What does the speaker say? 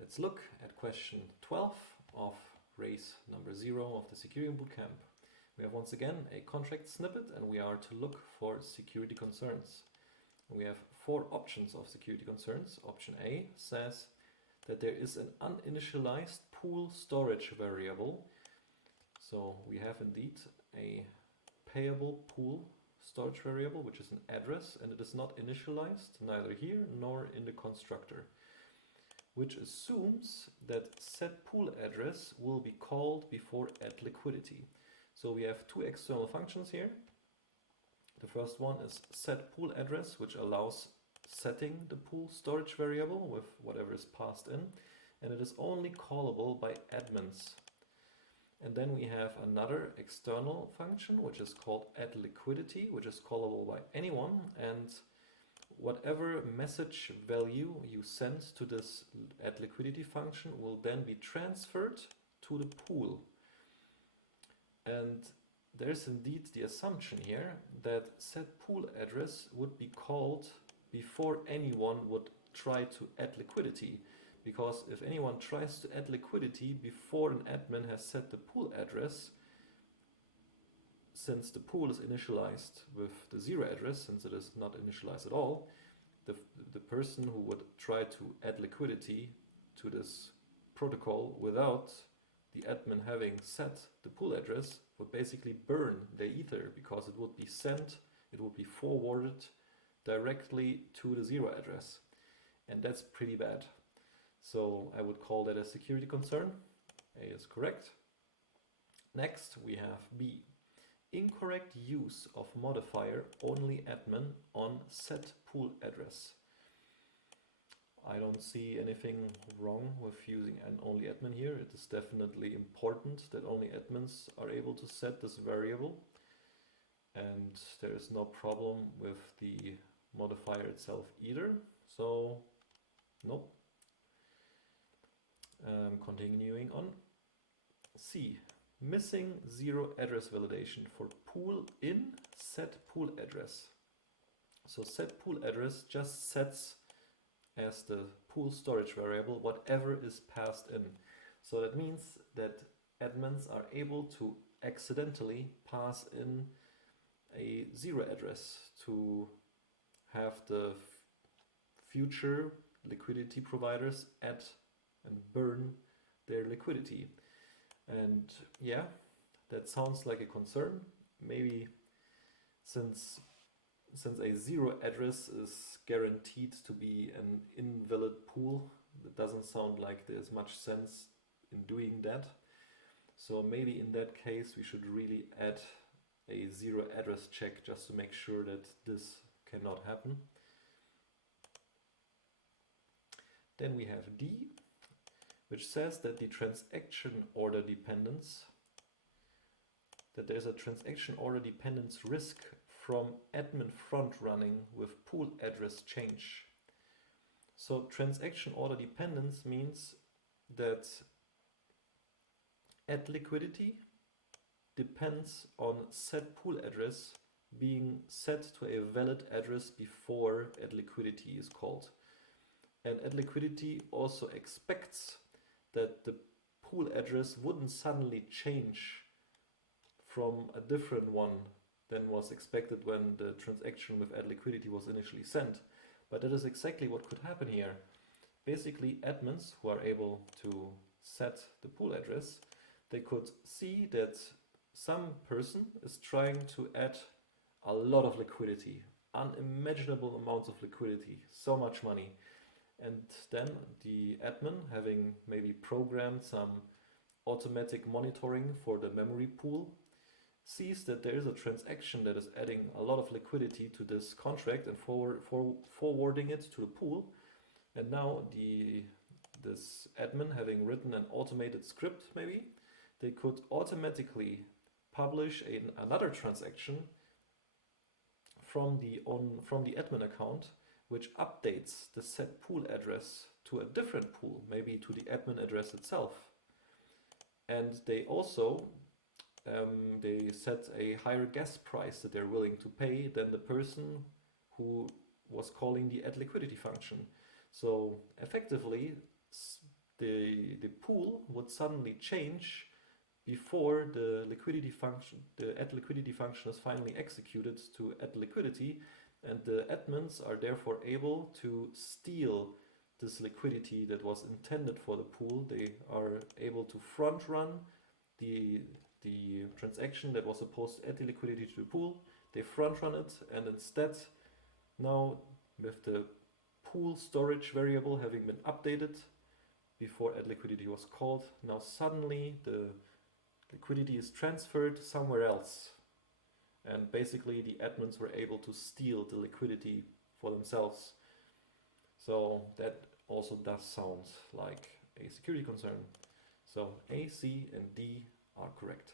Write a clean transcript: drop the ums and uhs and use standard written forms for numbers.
Let's look at question 12 of race number 0 of the Secureum Bootcamp. We have once again a contract snippet and we are to look for security concerns. We have 4 options of security concerns. Option A says that there is an uninitialized pool storage variable. So we have indeed a payable pool storage variable, which is an address, and it is not initialized, neither here nor in the constructor, which assumes that set pool address will be called before add liquidity. So we have 2 external functions here. The first one is set pool address, which allows setting the pool storage variable with whatever is passed in, and it is only callable by admins. And then we have another external function, which is called add liquidity, which is callable by anyone, and whatever message value you send to this add liquidity function will then be transferred to the pool. And there's indeed the assumption here that set pool address would be called before anyone would try to add liquidity. Because if anyone tries to add liquidity before an admin has set the pool address, since the pool is initialized with the 0 address, since it is not initialized at all, the person who would try to add liquidity to this protocol without the admin having set the pool address would basically burn the ether, because it would be sent, it would be forwarded directly to the 0 address. And that's pretty bad. So I would call that a security concern. A is correct. Next we have B. Incorrect use of modifier only admin on set pool address. I don't see anything wrong with using an only admin here. It is definitely important that only admins are able to set this variable, and there is no problem with the modifier itself either. So nope. Continuing on. C. Missing 0 address validation for pool in set pool address. So set pool address just sets as the pool storage variable whatever is passed in. So that means that admins are able to accidentally pass in a 0 address to have the future liquidity providers add and burn their liquidity. And yeah, that sounds like a concern. Maybe since a 0 address is guaranteed to be an invalid pool, it doesn't sound like there's much sense in doing that. So maybe in that case we should really add a 0 address check just to make sure that this cannot happen. Then we have D, which says that the transaction order dependence, that there's a transaction order dependence risk from admin front running with pool address change. So transaction order dependence means that add liquidity depends on set pool address being set to a valid address before add liquidity is called. And add liquidity also expects that the pool address wouldn't suddenly change from a different one than was expected when the transaction with add liquidity was initially sent. But that is exactly what could happen here. Basically, admins who are able to set the pool address, they could see that some person is trying to add a lot of liquidity, unimaginable amounts of liquidity, so much money. And then the admin, having maybe programmed some automatic monitoring for the memory pool, sees that there is a transaction that is adding a lot of liquidity to this contract and forwarding it to the pool. And now this admin, having written an automated script maybe, they could automatically publish another transaction from the admin account, which updates the set pool address to a different pool, maybe to the admin address itself. And they also they set a higher gas price that they're willing to pay than the person who was calling the add liquidity function. So effectively, the pool would suddenly change before the liquidity function, the add liquidity function is finally executed to add liquidity, and the admins are therefore able to steal this liquidity that was intended for the pool. They are able to front run the transaction that was supposed to add the liquidity to the pool. They front run it, and instead, now with the pool storage variable having been updated before add liquidity was called, now suddenly the liquidity is transferred somewhere else. And basically the admins were able to steal the liquidity for themselves. So that also does sound like a security concern. So A, C, and D are correct.